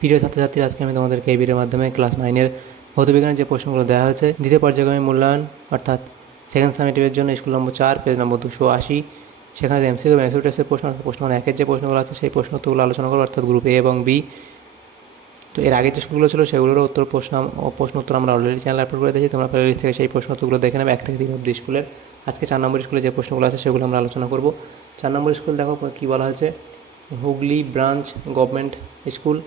প্রিয় ছাত্রছাত্রী, আজকে আমি তোমাদেরকে এই ভিডিওর মাধ্যমে ক্লাস 9-এর ভৌতবিজ্ঞানের যে প্রশ্নগুলো দেওয়া হয়েছে দ্বিতীয় পর্যায়ক্রমিক মূল্যায়ন অর্থাৎ সেকেন্ড সামেটিভের জন্য স্কুল নম্বর 4 পেজ নম্বর 280, সেখানে এমসিকিউ এবং এমসিকিউ টেস্টের প্রশ্ন অর্থাৎ প্রশ্ন 1-এর যে প্রশ্নগুলো আছে সেই প্রশ্নগুলো আলোচনা করবো, অর্থাৎ গ্রুপ এ এবং বি। তো এর আগের যে স্কুলগুলো ছিল সেগুলোরও প্রশ্ন উত্তর আমরা অলরেডি চ্যানেল আপলোড করে দিয়েছি। তোমরা প্লেলিস্ট থেকে সেই প্রশ্ন উত্তরগুলো দেখে নেবে 1 থেকে 3 অবধি স্কুলের। আজকে 4 নম্বর স্কুলে যে প্রশ্নগুলো আছে সেগুলো আমরা আলোচনা করব। 4 নম্বর স্কুল দেখো কী বলা হয়েছে, হুগলি ব্রাঞ্চ গভর্নমেন্ট স্কুল।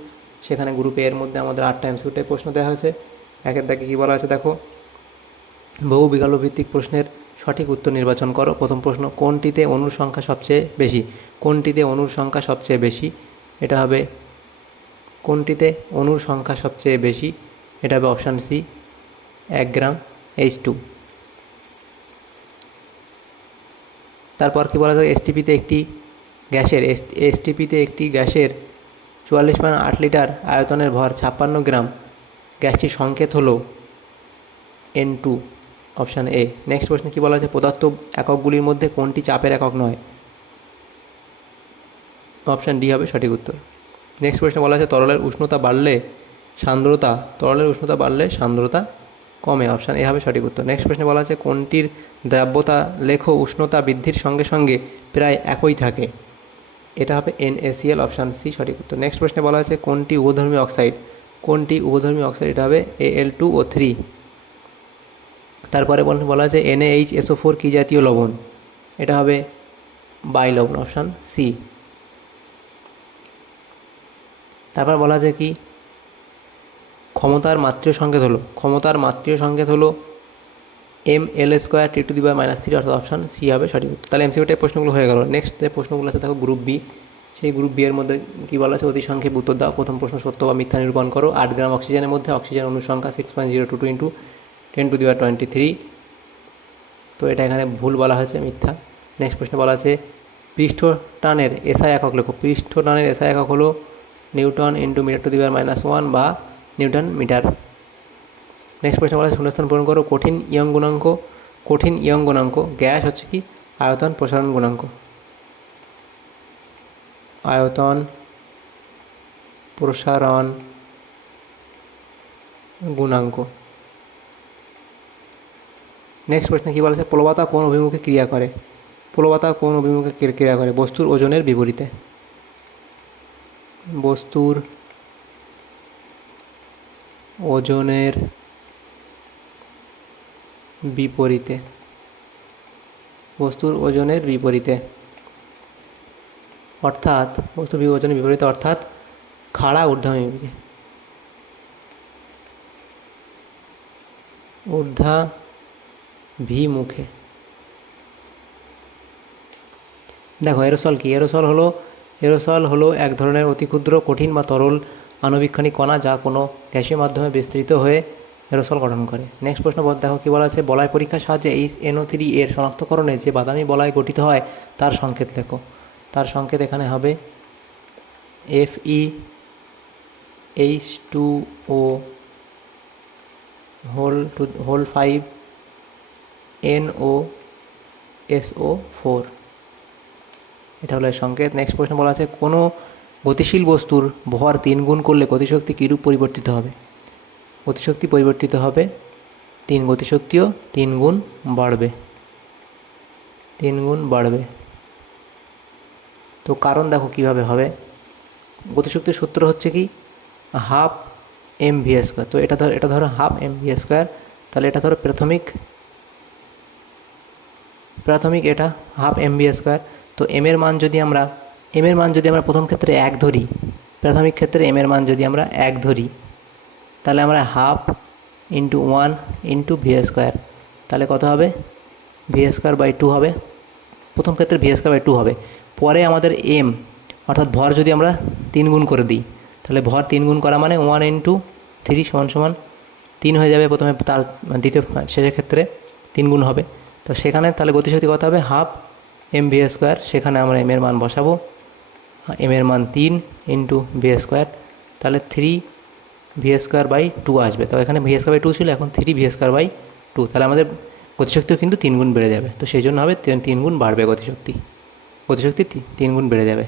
সেখানে গ্রুপ এর মধ্যে আমাদের 8টা এমসিকিউ প্রশ্ন দেওয়া হয়েছে। একের দাগে কী বলা আছে দেখো, বহু বিকল্প ভিত্তিক প্রশ্নের সঠিক উত্তর নির্বাচন করো। প্রথম প্রশ্ন, কোনটিতে অণুর সংখ্যা সবচেয়ে বেশি? কোনটিতে অণুর সংখ্যা সবচেয়ে বেশি? এটা হবে কোনটিতে অণুর সংখ্যা সবচেয়ে বেশি, এটা হবে অপশান সি, 1 গ্রাম H2। তারপর কী বলা যায়, এসটিপিতে একটি গ্যাসের 44.8 লিটার আয়তনের ভর 56 গ্রাম। গ্যাসটির সংকেত হলো N2, অপশান এ। নেক্সট প্রশ্নে কী বলা আছে, পদার্থ এককগুলির মধ্যে কোনটি চাপের একক নয়? অপশান ডি হবে সঠিক উত্তর। নেক্সট প্রশ্নে বলা আছে তরলের উষ্ণতা বাড়লে সান্দ্রতা কমে, অপশান এ হবে সঠিক উত্তর। নেক্সট প্রশ্নে বলা আছে কোনটির দ্রাব্যতা লেখ উষ্ণতা বৃদ্ধির সঙ্গে সঙ্গে প্রায় একই থাকে? এটা হবে NaCl, অপশান সি সঠিক উত্তর। নেক্সট প্রশ্নে বলা আছে কোনটি উভধর্মী অক্সাইড? এটা হবে Al2O3। তারপরে বলা আছে NaHSO4 কী জাতীয় লবণ? এটা হবে বাইলবণ, অপশান সি। তারপর বলা আছে কি, ক্ষমতার মাত্রীয় সংকেত হলো ml² T⁻³ অর্থাৎ অপশান সি হবে সঠিক উত্তর। তাহলে এমসিকিউটাই প্রশ্নগুলো হয়ে গেল। নেক্সট যে প্রশ্নগুলো আছে দেখো গ্রুপ বি। সেই গ্রুপ বি এর মধ্যে কী বলা আছে, অতি সংক্ষেপ উত্তর দাও। প্রথম প্রশ্ন, সত্য বা মিথ্যা নিরূপণ করো। 8 গ্রাম অক্সিজেনের মধ্যে অক্সিজেন অণুর সংখ্যা 6.022 × 10⁻23। তো এটা এখানে ভুল বলা হয়েছে, মিথ্যা। নেক্সট প্রশ্নে বলা আছে পৃষ্ঠটানের এসআই একক লেখো। পৃষ্ঠটানের এসআই একক হলো নিউটন × m⁻⁻1 বা নিউটন মিটার। নেক্সট প্রশ্ন বলা আছে শূন্যস্থান পূরণ করো। কঠিন ইয়ং গুণাঙ্ক গ্যাস হচ্ছে কি, আয়তন প্রসারণ গুণাঙ্ক। নেক্সট প্রশ্নে কী বলা আছে, প্লবতা কোন অভিমুখে ক্রিয়া করে? বস্তুর ওজনের বিপরীতে। অর্থাৎ বস্তুর ওজনের বিপরীতে, অর্থাৎ খাড়া ঊর্ধ্বাভিমুখে। দেখো এরোসল কি, এরোসল হলো এক ধরনের অতি ক্ষুদ্র কঠিন বা তরল আণুবীক্ষণিক কণা যা কোনো গ্যাসীয় মাধ্যমে বিস্তৃত হয়ে এরোসল গঠন করে। নেক্সট প্রশ্ন দেখো কী বলা আছে, বলয় পরীক্ষার সাহায্যে NO3 এর শনাক্তকরণে যে বাদামি বলয় গঠিত হয় তার সংকেত লেখো। তার সংকেত এখানে হবে FeH2O5 NOSO4, এটা হলো সংকেত। নেক্সট প্রশ্ন বলা আছে কোনো গতিশীল বস্তুর ভর 3 গুণ করলে গতিশক্তি কীরূপ পরিবর্তিত হবে? গতিশক্তিও 3 গুণ বাড়বে। তো কারণ দেখো কিভাবে হবে, গতিশক্তির সূত্র হচ্ছে কি, 12 mv²। তো এটা ধরো 12 mv²। তাহলে এটা ধরো প্রাথমিক এটা 12 mv²। তো এম এর মান যদি আমরা প্রথম ক্ষেত্রে 1 ধরি, প্রাথমিক ক্ষেত্রে এম এর মান যদি আমরা 1 ধরি, তাহলে আমরা 12 × 1 × v²। তাহলে কত হবে, v²/2 হবে। প্রথম ক্ষেত্রে v²/2 হবে। পরে আমাদের এম অর্থাৎ ভর যদি আমরা 3 গুণ করে দিই, তাহলে ভর 3 গুণ করা মানে 1 × 3 = 3 হয়ে যাবে। প্রথমে তার দ্বিতীয় শেষের ক্ষেত্রে 3 গুণ হবে। তো সেখানে তাহলে গতিশক্তি কত হবে, 12 mv²। সেখানে আমরা এম এর মান বসাবো, এম এর মান 3 × v²। তাহলে 3v²/2 আসবে। তো এখানে v²/2 ছিল, এখন 3v²/2। তাহলে আমাদের গতিশক্তিও কিন্তু 3 গুণ বেড়ে যাবে। তো সেই জন্য হবে 3 গুণ বাড়বে গতিশক্তি 3 গুণ বেড়ে যাবে।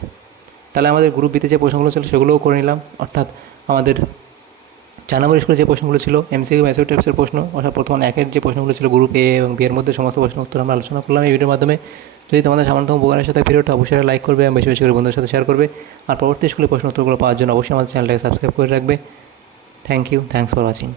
তাহলে আমাদের গ্রুপ বিতে যে প্রশ্নগুলো ছিল সেগুলোও করে নিলাম, অর্থাৎ আমাদের 4 নম্বর স্কুলে যে প্রশ্নগুলো ছিল এমসিকিউ ম্যাথমেটিক্স টাইপসের প্রশ্ন, অর্থাৎ প্রথম 1-এর যে প্রশ্নগুলো ছিল গ্রুপ এ এবং বি এর মধ্যে সমস্ত প্রশ্ন উত্তর আমরা আলোচনা করলাম এই ভিডিওর মাধ্যমে। যদি তোমাদের সামান্যতম উপকারের সাথে ভিডিওটা অবশ্যই লাইক করবে এবং বেশি বেশি করে বন্ধুদের সাথে শেয়ার করবে। আর পরবর্তী স্কুলে প্রশ্ন উত্তরগুলো পাওয়ার জন্য অবশ্যই আমাদের চ্যানেলটাকে সাবস্ক্রাইব করে রাখবে। Thank you, thanks for watching.